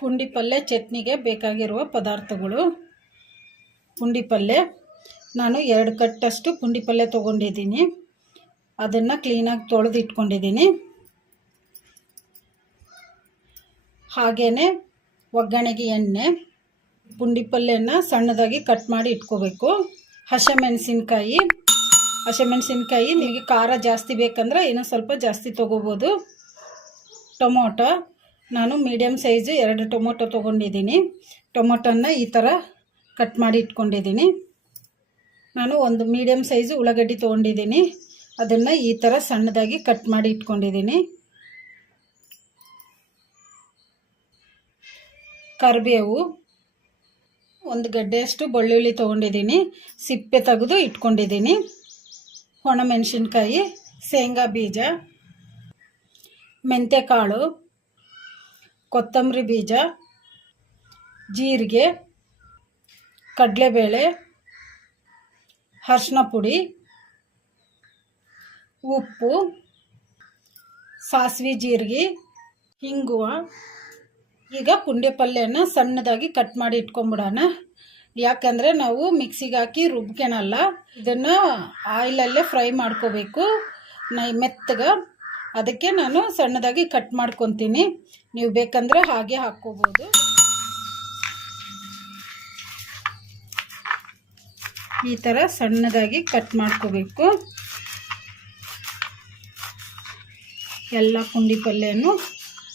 ಪುಂಡಿ ಪಲ್ಯ ಚಟ್ನಿಗೆ ಬೇಕಾಗಿರುವ ಪದಾರ್ಥಗಳು. ಪುಂಡಿ ಪಲ್ಯ ನಾನು 2 ಕಟ್ಟಷ್ಟು ಪುಂಡಿ ಪಲ್ಯ ತೊಗೊಂಡಿದ್ದೀನಿ. ಅದನ್ನು ಕ್ಲೀನಾಗಿ ತೊಳೆದು ಇಟ್ಕೊಂಡಿದ್ದೀನಿ. ಹಾಗೆಯೇ ಒಗ್ಗರಣೆಗೆ ಎಣ್ಣೆ, ಪುಂಡಿ ಪಲ್ಯನ ಸಣ್ಣದಾಗಿ ಕಟ್ ಮಾಡಿ ಇಟ್ಕೋಬೇಕು. ಹಸಿಮೆಣಸಿನ್ಕಾಯಿ ನಿಮಗೆ ಖಾರ ಜಾಸ್ತಿ ಬೇಕಂದ್ರೆ ಇನ್ನೂ ಸ್ವಲ್ಪ ಜಾಸ್ತಿ ತೊಗೋಬೋದು. ಟೊಮೊಟೊ ನಾನು ಮೀಡಿಯಮ್ ಸೈಜು 2 ಟೊಮೊಟೊ ತೊಗೊಂಡಿದ್ದೀನಿ. ಟೊಮೊಟೊನ ಈ ಥರ ಕಟ್ ಮಾಡಿ ಇಟ್ಕೊಂಡಿದ್ದೀನಿ. ನಾನು ಒಂದು ಮೀಡಿಯಮ್ ಸೈಜು ಉಳ್ಳಾಗಡ್ಡಿ ತೊಗೊಂಡಿದ್ದೀನಿ. ಅದನ್ನು ಈ ಥರ ಸಣ್ಣದಾಗಿ ಕಟ್ ಮಾಡಿ ಇಟ್ಕೊಂಡಿದ್ದೀನಿ. ಕರಿಬೇವು, 1 ಗಡ್ಡೆಯಷ್ಟು ಬೆಳ್ಳುಳ್ಳಿ ತೊಗೊಂಡಿದ್ದೀನಿ. ಸಿಪ್ಪೆ ತೆಗೆದು ಇಟ್ಕೊಂಡಿದ್ದೀನಿ. ಒಣಮೆಣಸಿನ್ಕಾಯಿ, ಶೇಂಗಾ ಬೀಜ, ಮೆಂತ್ಯಕಾಳು, ಕೊತ್ತಂಬರಿ ಬೀಜ, ಜೀರಿಗೆ, ಕಡಲೆಬೇಳೆ, ಅರಿಶಿನ ಪುಡಿ, ಉಪ್ಪು, ಸಾಸಿವೆ, ಜೀರಿಗೆ, ಹಿಂಗುವ. ಈಗ ಪುಂಡಿ ಪಲ್ಯನ ಸಣ್ಣದಾಗಿ ಕಟ್ ಮಾಡಿ ಇಟ್ಕೊಂಬಿಡೋಣ. ಯಾಕಂದರೆ ನಾವು ಮಿಕ್ಸಿಗೆ ಹಾಕಿ ರುಬ್ಕೊಳಲ್ಲ, ಇದನ್ನು ಆಯಿಲಲ್ಲೇ ಫ್ರೈ ಮಾಡ್ಕೋಬೇಕು ಮೆತ್ತಗೆ. ಅದಕ್ಕೆ ನಾನು ಸಣ್ಣದಾಗಿ ಕಟ್ ಮಾಡ್ಕೊತೀನಿ. ನೀವು ಬೇಕಂದರೆ ಹಾಗೆ ಹಾಕ್ಕೋಬೋದು. ಈ ಥರ ಸಣ್ಣದಾಗಿ ಕಟ್ ಮಾಡ್ಕೋಬೇಕು. ಎಲ್ಲ ಪುಂಡಿ ಪಲ್ಯನೂ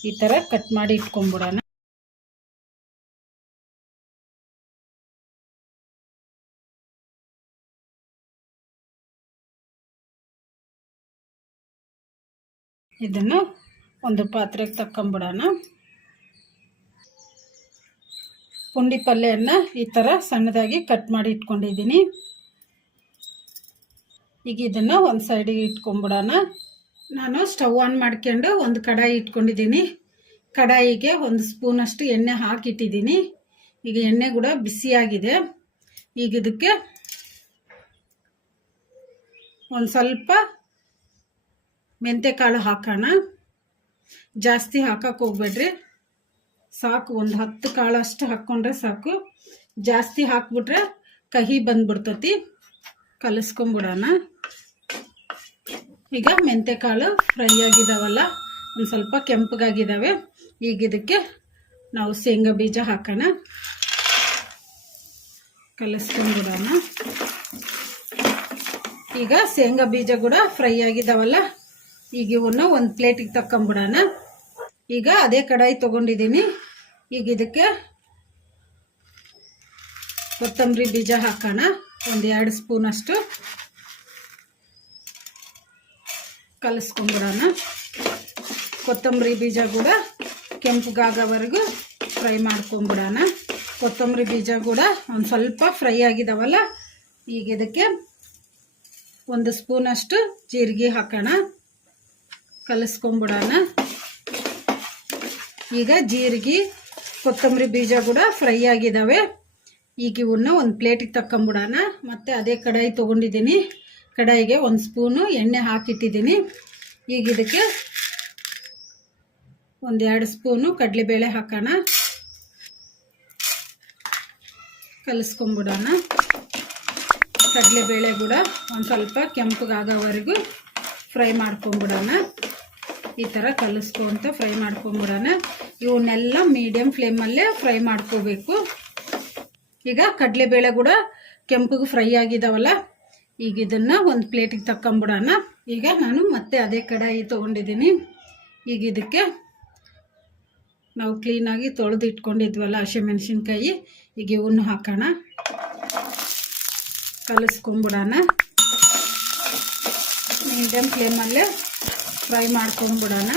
ಈ ಥರ ಕಟ್ ಮಾಡಿ ಇಟ್ಕೊಂಬಿಡೋಣ. ಇದನ್ನು ಒಂದು ಪಾತ್ರೆಗೆ ತಕ್ಕೊಂಬಿಡೋಣ. ಪುಂಡಿ ಪಲ್ಯನ ಈ ಥರ ಸಣ್ಣದಾಗಿ ಕಟ್ ಮಾಡಿ ಇಟ್ಕೊಂಡಿದ್ದೀನಿ. ಈಗ ಇದನ್ನು ಒಂದು ಸೈಡಿಗೆ ಇಟ್ಕೊಂಬಿಡೋಣ. ನಾನು ಸ್ಟವ್ ಆನ್ ಮಾಡ್ಕೊಂಡು ಒಂದು ಕಡಾಯಿ ಇಟ್ಕೊಂಡಿದ್ದೀನಿ. ಕಡಾಯಿಗೆ 1 ಸ್ಪೂನಷ್ಟು ಎಣ್ಣೆ ಹಾಕಿಟ್ಟಿದ್ದೀನಿ. ಈಗ ಎಣ್ಣೆ ಕೂಡ ಬಿಸಿಯಾಗಿದೆ. ಈಗ ಇದಕ್ಕೆ ಒಂದು ಸ್ವಲ್ಪ ಮೆಂತ್ಯಕಾಳು ಹಾಕೋಣ. ಜಾಸ್ತಿ ಹಾಕಕ್ಕೆ ಹೋಗ್ಬೇಡ್ರಿ, ಸಾಕು. ಒಂದು 10 ಕಾಳಷ್ಟು ಹಾಕ್ಕೊಂಡ್ರೆ ಸಾಕು. ಜಾಸ್ತಿ ಹಾಕ್ಬಿಟ್ರೆ ಕಹಿ ಬಂದ್ಬಿಡ್ತತಿ. ಕಲಿಸ್ಕೊಂಬಿಡೋಣ. ಈಗ ಮೆಂತ್ಯಕಾಳು ಫ್ರೈ ಆಗಿದಾವಲ್ಲ, ಒಂದು ಸ್ವಲ್ಪ ಕೆಂಪಗಾಗಿದ್ದಾವೆ. ಈಗ ಇದಕ್ಕೆ ನಾವು ಶೇಂಗಾ ಬೀಜ ಹಾಕೋಣ. ಕಲಿಸ್ಕೊಂಬಿಡೋಣ. ಈಗ ಶೇಂಗಾ ಬೀಜ ಕೂಡ ಫ್ರೈ ಆಗಿದಾವಲ್ಲ, ಈಗ ಇವನ್ನ ಒಂದು ಪ್ಲೇಟಿಗೆ ತಕ್ಕೊಂಬಿಡೋಣ. ಈಗ ಅದೇ ಕಡಾಯಿ ತೊಗೊಂಡಿದ್ದೀನಿ. ಈಗ ಇದಕ್ಕೆ ಕೊತ್ತಂಬರಿ ಬೀಜ ಹಾಕೋಣ. ಒಂದು 2 ಸ್ಪೂನಷ್ಟು ಕಲಿಸ್ಕೊಂಬಿಡೋಣ. ಕೊತ್ತಂಬರಿ ಬೀಜ ಕೂಡ ಕೆಂಪಗಾಗೋವರೆಗೂ ಫ್ರೈ ಮಾಡ್ಕೊಂಬಿಡೋಣ. ಕೊತ್ತಂಬರಿ ಬೀಜ ಕೂಡ ಒಂದು ಸ್ವಲ್ಪ ಫ್ರೈ ಆಗಿದಾವಲ್ಲ, ಈಗ ಇದಕ್ಕೆ 1 ಸ್ಪೂನಷ್ಟು ಜೀರಿಗೆ ಹಾಕೋಣ. ಕಲಿಸ್ಕೊಂಬಿಡೋಣ. ಈಗ ಜೀರಿಗೆ, ಕೊತ್ತಂಬರಿ ಬೀಜ ಕೂಡ ಫ್ರೈ ಆಗಿದ್ದಾವೆ. ಈಗ ಇವನ್ನ ಒಂದು ಪ್ಲೇಟಿಗೆ ತಕ್ಕೊಂಬಿಡೋಣ. ಮತ್ತು ಅದೇ ಕಡಾಯಿ ತೊಗೊಂಡಿದ್ದೀನಿ. ಕಡಾಯಿಗೆ 1 ಸ್ಪೂನು ಎಣ್ಣೆ ಹಾಕಿಟ್ಟಿದ್ದೀನಿ. ಈಗ ಇದಕ್ಕೆ 1-2 ಸ್ಪೂನು ಕಡಲೆಬೇಳೆ ಹಾಕೋಣ. ಕಲಿಸ್ಕೊಂಬಿಡೋಣ. ಕಡಲೆಬೇಳೆ ಕೂಡ ಒಂದು ಸ್ವಲ್ಪ ಕೆಂಪಗಾಗೋವರೆಗೂ ಫ್ರೈ ಮಾಡ್ಕೊಂಬಿಡೋಣ. ಈ ಥರ ಕಲಿಸ್ಕೊಂತ ಫ್ರೈ ಮಾಡ್ಕೊಂಬಿಡೋಣ. ಇವನ್ನೆಲ್ಲ ಮೀಡಿಯಮ್ ಫ್ಲೇಮಲ್ಲೇ ಫ್ರೈ ಮಾಡ್ಕೋಬೇಕು. ಈಗ ಕಡಲೆಬೇಳೆ ಕೂಡ ಕೆಂಪಗೆ ಫ್ರೈ ಆಗಿದಾವಲ್ಲ, ಈಗ ಇದನ್ನು ಒಂದು ಪ್ಲೇಟಿಗೆ ತಕ್ಕೊಂಬಿಡೋಣ. ಈಗ ನಾನು ಮತ್ತೆ ಅದೇ ಕಡಾಯಿ ತೊಗೊಂಡಿದ್ದೀನಿ. ಈಗ ಇದಕ್ಕೆ ನಾವು ಕ್ಲೀನಾಗಿ ತೊಳೆದು ಇಟ್ಕೊಂಡಿದ್ವಲ್ಲ ಹಸಿಮೆಣಸಿನ್ಕಾಯಿ, ಈಗ ಇವನ್ನು ಹಾಕೋಣ. ಕಲಿಸ್ಕೊಂಬಿಡೋಣ. ಮೀಡಿಯಮ್ ಫ್ಲೇಮಲ್ಲೇ ಫ್ರೈ ಮಾಡ್ಕೊಂಬಿಡೋಣ.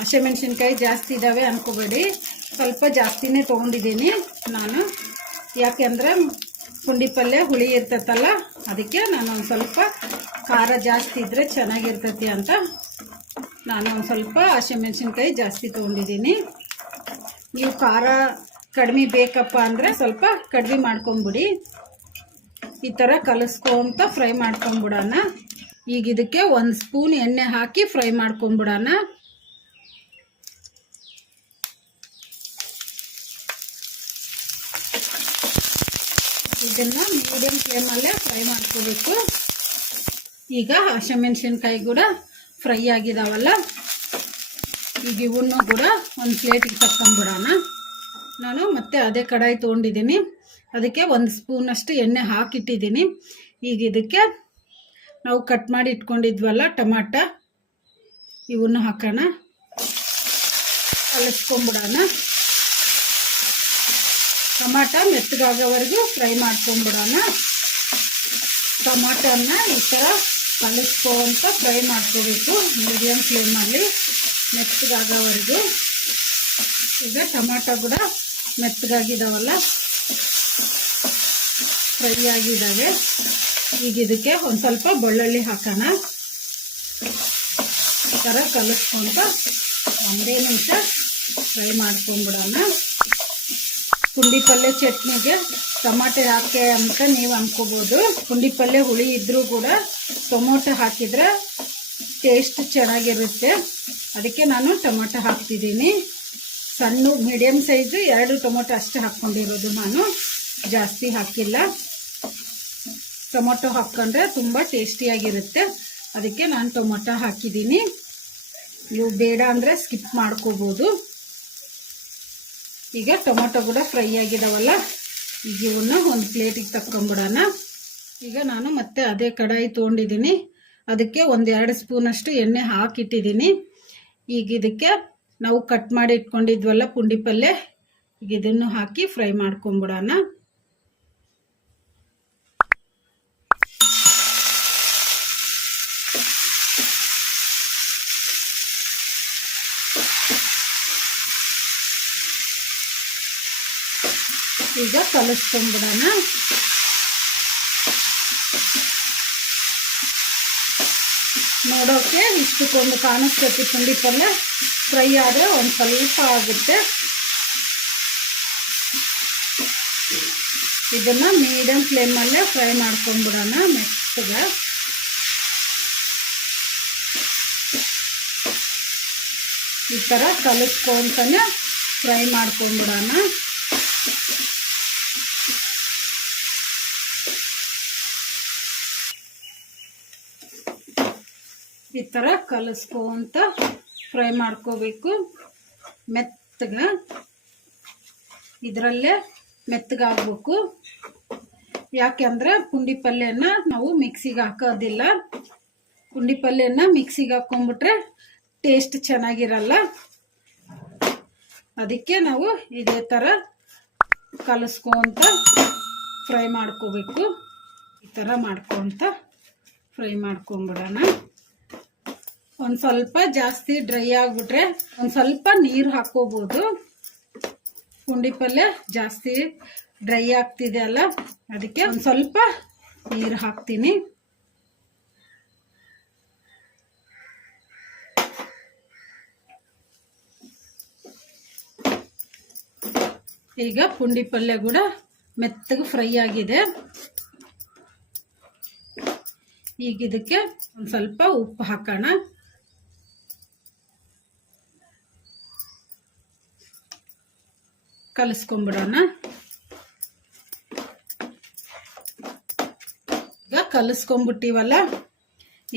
ಹಸಿಮೆಣ್ಸಿನ್ಕಾಯಿ ಜಾಸ್ತಿ ಇದ್ದಾವೆ ಅಂದ್ಕೋಬೇಡಿ, ಸ್ವಲ್ಪ ಜಾಸ್ತಿನೇ ತೊಗೊಂಡಿದ್ದೀನಿ ನಾನು. ಯಾಕೆಂದರೆ ಪುಂಡಿ ಪಲ್ಯ ಹುಳಿ ಇರ್ತೈತಲ್ಲ, ಅದಕ್ಕೆ ನಾನು ಒಂದು ಸ್ವಲ್ಪ ಖಾರ ಜಾಸ್ತಿ ಇದ್ದರೆ ಚೆನ್ನಾಗಿರ್ತೈತಿ ಅಂತ ನಾನು ಒಂದು ಸ್ವಲ್ಪ ಹಸಿಮೆಣ್ಸಿನ್ಕಾಯಿ ಜಾಸ್ತಿ ತೊಗೊಂಡಿದ್ದೀನಿ. ನೀವು ಖಾರ ಕಡಿಮೆ ಬೇಕಪ್ಪ ಅಂದರೆ ಸ್ವಲ್ಪ ಕಡಿಮೆ ಮಾಡ್ಕೊಂಬಿಡಿ. ಈ ಥರ ಕಲಿಸ್ಕೊಂತ ಫ್ರೈ ಮಾಡ್ಕೊಂಬಿಡೋಣ. ಈಗ ಇದಕ್ಕೆ 1 ಸ್ಪೂನ್ ಎಣ್ಣೆ ಹಾಕಿ ಫ್ರೈ ಮಾಡ್ಕೊಂಬಿಡೋಣ. ಇದನ್ನು ಮೀಡಿಯಮ್ ಫ್ಲೇಮಲ್ಲೇ ಫ್ರೈ ಮಾಡ್ಕೋಬೇಕು. ಈಗ ಹಸಿಮೆಣ್ಸಿನ್ಕಾಯಿ ಕೂಡ ಫ್ರೈ ಆಗಿದಾವಲ್ಲ, ಈಗ ಇವನ್ನು ಕೂಡ ಒಂದು ಪ್ಲೇಟಿಗೆ ತಕ್ಕೊಂಬಿಡೋಣ. ನಾನು ಮತ್ತೆ ಅದೇ ಕಡಾಯಿ ತೊಗೊಂಡಿದ್ದೀನಿ, ಅದಕ್ಕೆ 1 ಸ್ಪೂನಷ್ಟು ಎಣ್ಣೆ ಹಾಕಿಟ್ಟಿದ್ದೀನಿ. ಈಗ ಇದಕ್ಕೆ ನಾವು ಕಟ್ ಮಾಡಿ ಇಟ್ಕೊಂಡಿದ್ವಲ್ಲ ಟೊಮಾಟ, ಇವನ್ನು ಹಾಕೋಣ, ಕಲಿಸ್ಕೊಂಬಿಡೋಣ. Tomato ಮೆತ್ತಗಾಗೋವರೆಗೂ fry ಮಾಡ್ಕೊಂಬಿಡೋಣ. ಟೊಮಾಟನ್ನ ಈ ಥರ ಕಲಿಸ್ಕೊಂತ ಫ್ರೈ ಮಾಡ್ಕೋಬೇಕು ಮೀಡಿಯಮ್ ಫ್ಲೇಮಲ್ಲಿ ಮೆತ್ತಗಾಗೋವರೆಗೂ. ಈಗ ಟೊಮಾಟೊ ಕೂಡ ಮೆತ್ತಗಾಗಿದ್ದಾವಲ್ಲ, ಫ್ರೈ ಆಗಿದ್ದಾವೆ. ಈಗ ಇದಕ್ಕೆ ಒಂದು ಸ್ವಲ್ಪ ಬೆಳ್ಳುಳ್ಳಿ ಹಾಕೋಣ. ಈ ಥರ ಕಲಿಸ್ಕೊಂತ 1 ನಿಮಿಷ ಫ್ರೈ ಮಾಡ್ಕೊಂಬಿಡೋಣ. ಪುಂಡಿ ಪಲ್ಯ ಚಟ್ನಿಗೆ ಟೊಮಾಟೊ ಹಾಕಿ ಅಂತ ನೀವು ಅಂದ್ಕೋಬೋದು. ಪುಂಡಿ ಪಲ್ಯ ಹುಳಿ ಇದ್ದರೂ ಕೂಡ ಟೊಮೊಟೊ ಹಾಕಿದರೆ ಟೇಸ್ಟ್ ಚೆನ್ನಾಗಿರುತ್ತೆ, ಅದಕ್ಕೆ ನಾನು ಟೊಮೊಟೊ ಹಾಕ್ತಿದ್ದೀನಿ. ಸಣ್ಣ ಮೀಡಿಯಮ್ ಸೈಜು 2 ಟೊಮೊಟೊ ಅಷ್ಟೇ ಹಾಕ್ಕೊಂಡಿರೋದು, ನಾನು ಜಾಸ್ತಿ ಹಾಕಿಲ್ಲ. ಟೊಮೊಟೊ ಹಾಕ್ಕೊಂಡ್ರೆ ತುಂಬ ಟೇಸ್ಟಿಯಾಗಿರುತ್ತೆ, ಅದಕ್ಕೆ ನಾನು ಟೊಮೊಟೊ ಹಾಕಿದ್ದೀನಿ. ನೀವು ಬೇಡ ಅಂದರೆ ಸ್ಕಿಪ್ ಮಾಡ್ಕೋಬೋದು. ಈಗ ಟೊಮೊಟೊ ಕೂಡ ಫ್ರೈ ಆಗಿದಾವಲ್ಲ, ಈಗ ಇವನ್ನ ಒಂದು ಪ್ಲೇಟಿಗೆ ತಕ್ಕೊಂಬಿಡೋಣ. ಈಗ ನಾನು ಮತ್ತೆ ಅದೇ ಕಡಾಯಿ ತೊಗೊಂಡಿದ್ದೀನಿ, ಅದಕ್ಕೆ 1-2 ಸ್ಪೂನಷ್ಟು ಎಣ್ಣೆ ಹಾಕಿಟ್ಟಿದ್ದೀನಿ. ಈಗ ಇದಕ್ಕೆ ನಾವು ಕಟ್ ಮಾಡಿ ಇಟ್ಕೊಂಡಿದ್ವಲ್ಲ ಪುಂಡಿ ಪಲ್ಯ, ಈಗ ಇದನ್ನು ಹಾಕಿ ಫ್ರೈ ಮಾಡ್ಕೊಂಬಿಡೋಣ. ಈಗ ಕಲಿಸ್ಕೊಂಬಿಡೋಣ. ನೋಡೋಕ್ಕೆ ಇಷ್ಟಕ್ಕೊಂದು ಕಾಣಿಸ್ತೈತಿ ಪುಂಡಿ ಪಲ್ಯ, ಫ್ರೈ ಆದರೆ ಒಂದು ಸ್ವಲ್ಪ ಆಗುತ್ತೆ. ಇದನ್ನು ಮೀಡಿಯಮ್ ಫ್ಲೇಮಲ್ಲೇ ಫ್ರೈ ಮಾಡ್ಕೊಂಬಿಡೋಣ ಮೆತ್ತಗೆ. ಈ ಥರ ಕಲಿಸ್ಕೊಂತಾನೆ ಫ್ರೈ ಮಾಡ್ಕೊಂಬಿಡೋಣ. ಈ ಥರ ಕಲಿಸ್ಕೊಂತ ಫ್ರೈ ಮಾಡ್ಕೋಬೇಕು ಮೆತ್ತಗೆ. ಇದರಲ್ಲೇ ಮೆತ್ತಗಾಗಬೇಕು, ಯಾಕೆಂದರೆ ಪುಂಡಿ ಪಲ್ಯನ ನಾವು ಮಿಕ್ಸಿಗೆ ಹಾಕೋದಿಲ್ಲ. ಪುಂಡಿ ಪಲ್ಯನ ಮಿಕ್ಸಿಗೆ ಹಾಕ್ಕೊಂಬಿಟ್ರೆ ಟೇಸ್ಟ್ ಚೆನ್ನಾಗಿರಲ್ಲ, ಅದಕ್ಕೆ ನಾವು ಇದೇ ಥರ ಕಲಿಸ್ಕೊಂತ ಫ್ರೈ ಮಾಡ್ಕೋಬೇಕು. ಈ ಥರ ಮಾಡ್ಕೊತ ಫ್ರೈ ಮಾಡ್ಕೊಂಬಿಡೋಣ. ಒಂದು ಸ್ವಲ್ಪ ಜಾಸ್ತಿ ಡ್ರೈ ಆಗಿಬಿಟ್ರೆ ಒಂದು ಸ್ವಲ್ಪ ನೀರು ಹಾಕ್ಕೋಬೋದು. ಪುಂಡಿ ಪಲ್ಯ ಜಾಸ್ತಿ ಡ್ರೈ ಆಗ್ತಿದೆ ಅಲ್ಲ, ಅದಕ್ಕೆ ಒಂದು ಸ್ವಲ್ಪ ನೀರು ಹಾಕ್ತೀನಿ. ಈಗ ಪುಂಡಿ ಪಲ್ಯ ಕೂಡ ಮೆತ್ತಗೆ ಫ್ರೈ ಆಗಿದೆ. ಈಗ ಇದಕ್ಕೆ ಒಂದು ಸ್ವಲ್ಪ ಉಪ್ಪು ಹಾಕೋಣ. ಕಲಿಸ್ಕೊಂಬಿಡೋಣ. ಈಗ ಕಲಿಸ್ಕೊಂಬಿಟ್ಟಿವಲ್ಲ,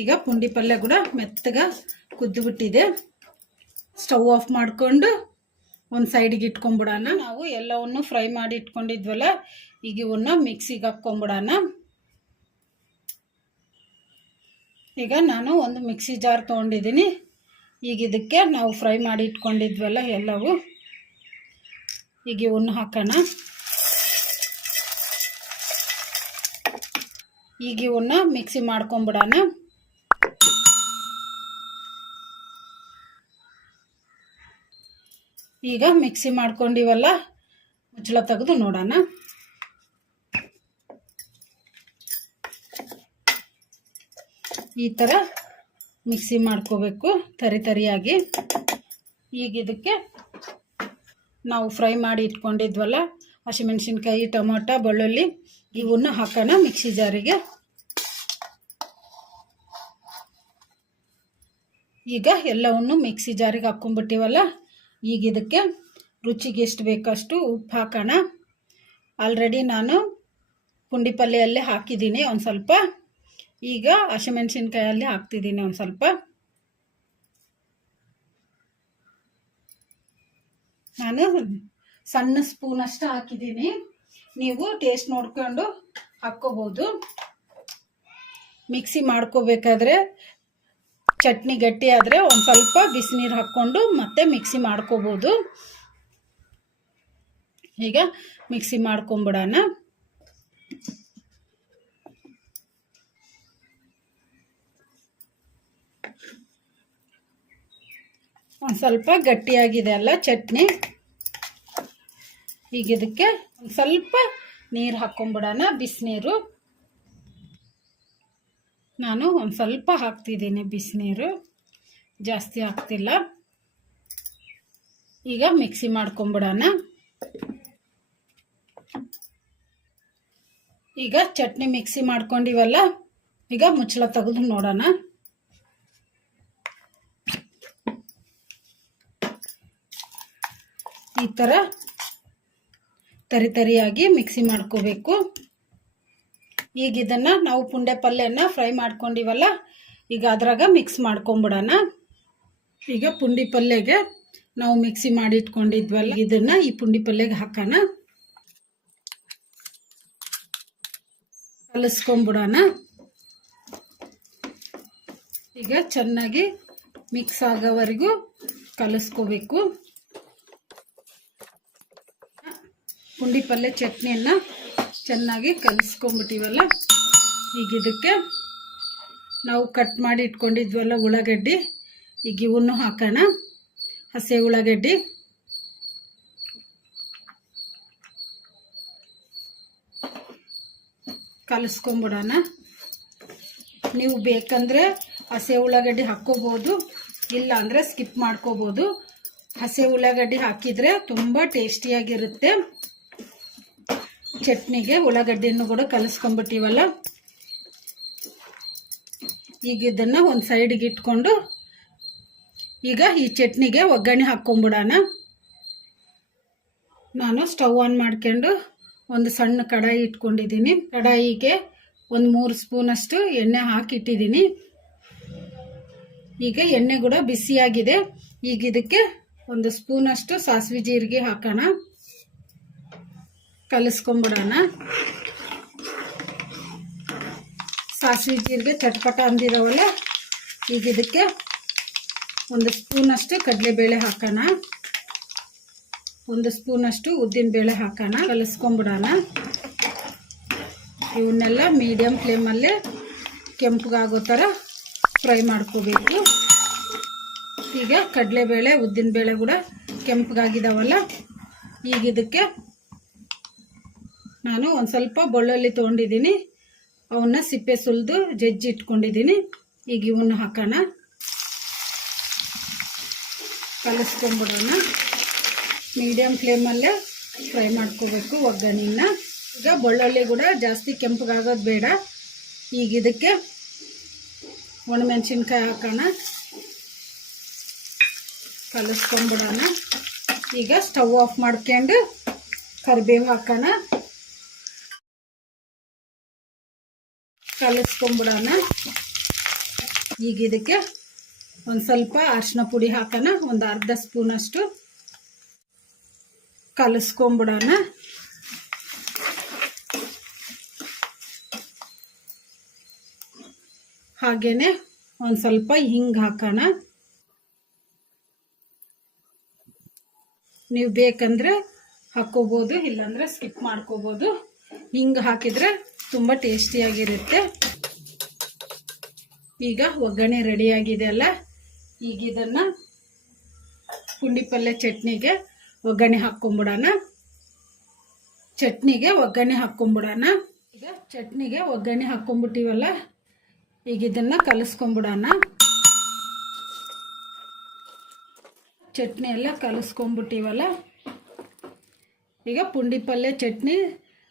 ಈಗ ಪುಂಡಿ ಪಲ್ಯ ಕೂಡ ಮೆತ್ತಗೆ ಕುದ್ದುಬಿಟ್ಟಿದೆ. ಸ್ಟವ್ ಆಫ್ ಮಾಡಿಕೊಂಡು ಒಂದು ಸೈಡಿಗೆ ಇಟ್ಕೊಂಬಿಡೋಣ. ನಾವು ಎಲ್ಲವನ್ನು ಫ್ರೈ ಮಾಡಿ ಇಟ್ಕೊಂಡಿದ್ವಲ್ಲ, ಈಗ ಇವನ್ನ ಮಿಕ್ಸಿಗೆ ಹಾಕ್ಕೊಂಬಿಡೋಣ. ಈಗ ನಾನು ಒಂದು ಮಿಕ್ಸಿ ಜಾರ್ ತೊಗೊಂಡಿದ್ದೀನಿ. ಈಗ ಇದಕ್ಕೆ ನಾವು ಫ್ರೈ ಮಾಡಿ ಇಟ್ಕೊಂಡಿದ್ವಲ್ಲ ಎಲ್ಲವೂ, ಈಗ ಇವನ್ನ ಹಾಕೋಣ. ಈಗ ಇವನ್ನ ಮಿಕ್ಸಿ ಮಾಡ್ಕೊಂಬಿಡೋಣ. ಈಗ ಮಿಕ್ಸಿ ಮಾಡ್ಕೊಂಡಿವಲ್ಲ, ಮುಚ್ಚಳ ತೆಗೆದು ನೋಡೋಣ. ಈ ಥರ ಮಿಕ್ಸಿ ಮಾಡ್ಕೋಬೇಕು ತರಿಯಾಗಿ. ಈಗ ಇದಕ್ಕೆ ನಾವು ಫ್ರೈ ಮಾಡಿ ಇಟ್ಕೊಂಡಿದ್ವಲ್ಲ ಹಸಿಮೆಣಸಿನ್ಕಾಯಿ, ಟೊಮೊಟೊ, ಬೆಳ್ಳುಳ್ಳಿ ಇವನ್ನ ಹಾಕೋಣ ಮಿಕ್ಸಿ ಜಾರಿಗೆ. ಈಗ ಎಲ್ಲವನ್ನು ಮಿಕ್ಸಿ ಜಾರಿಗೆ ಹಾಕ್ಕೊಂಡ್ಬಿಟ್ಟಿವಲ್ಲ, ಈಗ ಇದಕ್ಕೆ ರುಚಿಗೆ ಎಷ್ಟು ಬೇಕಷ್ಟು ಉಪ್ಪು ಹಾಕೋಣ. ಆಲ್ರೆಡಿ ನಾನು ಪುಂಡಿ ಪಲ್ಲೆಯಲ್ಲೇ ಹಾಕಿದ್ದೀನಿ ಒಂದು ಸ್ವಲ್ಪ. ಈಗ ಹಸಿಮೆಣಸಿನ್ಕಾಯಲ್ಲಿ ಹಾಕ್ತಿದ್ದೀನಿ ಒಂದು ಸ್ವಲ್ಪ. ನಾನು ಸಣ್ಣ ಸ್ಪೂನಷ್ಟು ಹಾಕಿದ್ದೀನಿ. ನೀವು ಟೇಸ್ಟ್ ನೋಡ್ಕೊಂಡು ಹಾಕ್ಕೋಬೋದು. ಮಿಕ್ಸಿ ಮಾಡ್ಕೋಬೇಕಾದ್ರೆ ಚಟ್ನಿ ಗಟ್ಟಿ ಆದರೆ ಒಂದು ಸ್ವಲ್ಪ ಬಿಸಿನೀರು ಹಾಕ್ಕೊಂಡು ಮತ್ತೆ ಮಿಕ್ಸಿ ಮಾಡ್ಕೋಬೋದು. ಈಗ ಮಿಕ್ಸಿ ಮಾಡ್ಕೊಂಬಿಡೋಣ. ಒಂದು ಸ್ವಲ್ಪ ಗಟ್ಟಿಯಾಗಿದೆ ಅಲ್ಲ ಚಟ್ನಿ. ಈಗ ಇದಕ್ಕೆ ಒಂದು ಸ್ವಲ್ಪ ನೀರು ಹಾಕ್ಕೊಂಬಿಡೋಣ, ಬಿಸಿನೀರು. ನಾನು ಒಂದು ಸ್ವಲ್ಪ ಹಾಕ್ತಿದ್ದೀನಿ ಬಿಸಿನೀರು, ಜಾಸ್ತಿ ಹಾಕ್ತಿಲ್ಲ. ಈಗ ಮಿಕ್ಸಿ ಮಾಡ್ಕೊಂಬಿಡೋಣ. ಈಗ ಚಟ್ನಿ ಮಿಕ್ಸಿ ಮಾಡ್ಕೊಂಡಿವಲ್ಲ, ಈಗ ಮುಚ್ಚಳ ತೆಗೆದು ನೋಡೋಣ. ಈ ಥರ ತರಿಯಾಗಿ ಮಿಕ್ಸಿ ಮಾಡ್ಕೋಬೇಕು. ಈಗ ಇದನ್ನು ನಾವು ಪುಂಡೆ ಪಲ್ಯನ ಫ್ರೈ ಮಾಡ್ಕೊಂಡಿವಲ್ಲ, ಈಗ ಅದ್ರಾಗ ಮಿಕ್ಸ್ ಮಾಡ್ಕೊಂಬಿಡೋಣ. ಈಗ ಪುಂಡಿ ಪಲ್ಯಗೆ ನಾವು ಮಿಕ್ಸಿ ಮಾಡಿ ಇಟ್ಕೊಂಡಿದ್ವಲ್ಲ, ಇದನ್ನು ಈ ಪುಂಡಿ ಪಲ್ಯಗೆ ಹಾಕೋಣ, ಕಲಿಸ್ಕೊಂಬಿಡೋಣ. ಈಗ ಚೆನ್ನಾಗಿ ಮಿಕ್ಸ್ ಆಗೋವರೆಗೂ ಕಲಿಸ್ಕೋಬೇಕು. ಪುಂಡಿ ಪಲ್ಯ ಚಟ್ನಿಯನ್ನು ಚೆನ್ನಾಗಿ ಕಲಿಸ್ಕೊಂಬಿಟ್ಟಿವಲ್ಲ, ಈಗ ಇದಕ್ಕೆ ನಾವು ಕಟ್ ಮಾಡಿ ಇಟ್ಕೊಂಡಿದ್ವಲ್ಲ ಉಳ್ಳಾಗಡ್ಡಿ, ಈಗ ಇವನ್ನು ಹಾಕೋಣ. ಹಸಿ ಉಳ್ಳಾಗಡ್ಡಿ ಕಲಿಸ್ಕೊಂಬಿಡೋಣ. ನೀವು ಬೇಕಂದರೆ ಹಸಿ ಉಳ್ಳಾಗಡ್ಡಿ ಹಾಕ್ಕೋಬೋದು, ಇಲ್ಲ ಅಂದರೆ ಸ್ಕಿಪ್ ಮಾಡ್ಕೋಬೋದು. ಹಸಿ ಉಳ್ಳಾಗಡ್ಡಿ ಹಾಕಿದರೆ ತುಂಬ ಟೇಸ್ಟಿಯಾಗಿರುತ್ತೆ. ಚಟ್ನಿಗೆ ಉಳ್ಳಾಗಡ್ಡಿಯನ್ನು ಕೂಡ ಕಲಿಸ್ಕೊಂಬಿಟ್ಟಿವಲ್ಲ, ಈಗ ಇದನ್ನು ಒಂದು ಸೈಡಿಗೆ ಇಟ್ಕೊಂಡು ಈಗ ಈ ಚಟ್ನಿಗೆ ಒಗ್ಗರಣೆ ಹಾಕ್ಕೊಂಬಿಡೋಣ. ನಾನು ಸ್ಟವ್ ಆನ್ ಮಾಡ್ಕೊಂಡು ಒಂದು ಸಣ್ಣ ಕಡಾಯಿ ಇಟ್ಕೊಂಡಿದ್ದೀನಿ. ಕಡಾಯಿಗೆ ಒಂದು 3 ಸ್ಪೂನಷ್ಟು ಎಣ್ಣೆ ಹಾಕಿಟ್ಟಿದ್ದೀನಿ. ಈಗ ಎಣ್ಣೆ ಕೂಡ ಬಿಸಿಯಾಗಿದೆ. ಈಗ ಇದಕ್ಕೆ ಒಂದು ಸ್ಪೂನಷ್ಟು ಸಾಸಿವೆ ಜೀರಿಗೆ ಹಾಕೋಣ, ಕಲಿಸ್ಕೊಂಬಿಡೋಣ. ಸಾಸಿವೆ ಜೀರಿಗೆ ಚಟ್ಪಟ ಅಂದಿದಾವಲ್ಲ, ಈಗ ಇದಕ್ಕೆ ಒಂದು ಸ್ಪೂನಷ್ಟು ಕಡಲೆಬೇಳೆ ಹಾಕೋಣ, ಒಂದು ಸ್ಪೂನಷ್ಟು ಉದ್ದಿನಬೇಳೆ ಹಾಕೋಣ, ಕಲಿಸ್ಕೊಂಬಿಡೋಣ. ಇವನ್ನೆಲ್ಲ ಮೀಡಿಯಮ್ ಫ್ಲೇಮಲ್ಲೇ ಕೆಂಪಗಾಗೋ ಥರ ಫ್ರೈ ಮಾಡ್ಕೋಬೇಕು. ಈಗ ಕಡಲೆಬೇಳೆ ಉದ್ದಿನಬೇಳೆ ಕೂಡ ಕೆಂಪಗಾಗಿದ್ದಾವಲ್ಲ, ಈಗ ಇದಕ್ಕೆ ನಾನು ಒಂದು ಸ್ವಲ್ಪ ಬೆಳ್ಳುಳ್ಳಿ ತೊಗೊಂಡಿದ್ದೀನಿ, ಅವನ್ನ ಸಿಪ್ಪೆ ಸುಲಿದು ಜಜ್ಜಿ ಇಟ್ಕೊಂಡಿದ್ದೀನಿ. ಈಗ ಇವನ್ನ ಹಾಕೋಣ, ಕಲಿಸ್ಕೊಂಬಿಡೋಣ. ಮೀಡಿಯಮ್ ಫ್ಲೇಮಲ್ಲೇ ಫ್ರೈ ಮಾಡ್ಕೋಬೇಕು ಒಗ್ಗರಣೆನ. ಈಗ ಬೆಳ್ಳುಳ್ಳಿ ಕೂಡ ಜಾಸ್ತಿ ಕೆಂಪಗಾಗೋದು ಬೇಡ. ಈಗ ಇದಕ್ಕೆ ಒಣಮೆಣಸಿನ್ಕಾಯಿ ಹಾಕೋಣ, ಕಲಿಸ್ಕೊಂಬಿಡೋಣ. ಈಗ ಸ್ಟವ್ ಆಫ್ ಮಾಡ್ಕೊಂಡು ಕರಿಬೇವು ಹಾಕೋಣ, ಕಲಿಸ್ಕೊಂಬಿಡೋಣ. ಈಗ ಇದಕ್ಕೆ ಒಂದು ಸ್ವಲ್ಪ ಅರಿಶಿನ ಪುಡಿ ಹಾಕೋಣ, ಒಂದು ಅರ್ಧ ಸ್ಪೂನಷ್ಟು, ಕಲಿಸ್ಕೊಂಬಿಡೋಣ. ಹಾಗೇನೆ ಒಂದು ಸ್ವಲ್ಪ ಹಿಂಗೆ ಹಾಕೋಣ. ನೀವು ಬೇಕಂದ್ರೆ ಹಾಕ್ಕೋಬೋದು, ಇಲ್ಲಾಂದರೆ ಸ್ಕಿಪ್ ಮಾಡ್ಕೋಬೋದು. ಹಿಂಗೆ ಹಾಕಿದರೆ ತುಂಬ ಟೇಸ್ಟಿಯಾಗಿರುತ್ತೆ. ಈಗ ಒಗ್ಗರಣೆ ರೆಡಿಯಾಗಿದೆ ಅಲ್ಲ, ಈಗ ಇದನ್ನು ಪುಂಡಿ ಪಲ್ಯ ಚಟ್ನಿಗೆ ಒಗ್ಗರಣೆ ಹಾಕ್ಕೊಂಬಿಡೋಣ. ಈಗ ಚಟ್ನಿಗೆ ಒಗ್ಗರಣೆ ಹಾಕ್ಕೊಂಬಿಟ್ಟಿವಲ್ಲ, ಈಗ ಇದನ್ನು ಕಲಿಸ್ಕೊಂಬಿಡೋಣ. ಚಟ್ನಿ ಎಲ್ಲ ಕಲಿಸ್ಕೊಂಬಿಟ್ಟಿವಲ್ಲ, ಈಗ ಪುಂಡಿ ಪಲ್ಯ ಚಟ್ನಿ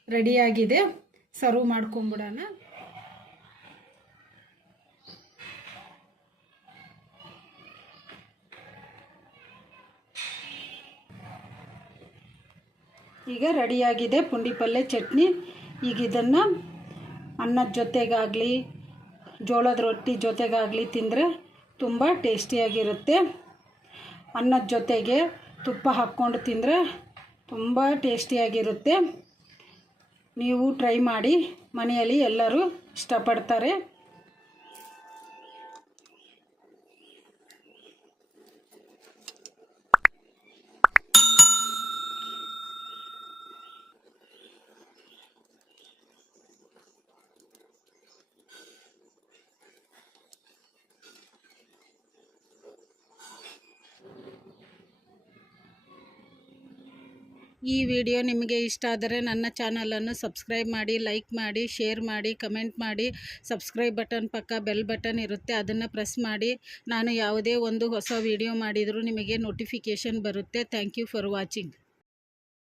ರೆಡಿಯಾಗಿದೆ. ಸರ್ವ್ ಮಾಡ್ಕೊಂಬಿಡೋಣ. ಈಗ ರೆಡಿಯಾಗಿದೆ ಪುಂಡಿ ಪಲ್ಯ ಚಟ್ನಿ. ಈಗ ಇದನ್ನು ಅನ್ನದ ಜೊತೆಗಾಗಲಿ ಜೋಳದ ರೊಟ್ಟಿ ಜೊತೆಗಾಗಲಿ ತಿಂದರೆ ತುಂಬ ಟೇಸ್ಟಿಯಾಗಿರುತ್ತೆ. ಅನ್ನದ ಜೊತೆಗೆ ತುಪ್ಪ ಹಾಕ್ಕೊಂಡು ತಿಂದರೆ ತುಂಬ ಟೇಸ್ಟಿಯಾಗಿರುತ್ತೆ. ನೀವು ಟ್ರೈ ಮಾಡಿ, ಮನೆಯಲ್ಲಿ ಎಲ್ಲರೂ ಇಷ್ಟಪಡ್ತಾರೆ. ಈ ವಿಡಿಯೋ ನಿಮಗೆ ಇಷ್ಟ ಆದರೆ ನನ್ನ ಚಾನಲನ್ನು ಸಬ್ಸ್ಕ್ರೈಬ್ ಮಾಡಿ, ಲೈಕ್ ಮಾಡಿ, ಶೇರ್ ಮಾಡಿ, ಕಮೆಂಟ್ ಮಾಡಿ. ಸಬ್ಸ್ಕ್ರೈಬ್ ಬಟನ್ ಪಕ್ಕ ಬೆಲ್ ಬಟನ್ ಇರುತ್ತೆ, ಅದನ್ನು ಪ್ರೆಸ್ ಮಾಡಿ. ನಾನು ಯಾವುದೇ ಒಂದು ಹೊಸ ವಿಡಿಯೋ ಮಾಡಿದರೂ ನಿಮಗೆ ನೋಟಿಫಿಕೇಷನ್ ಬರುತ್ತೆ. Thank you for watching.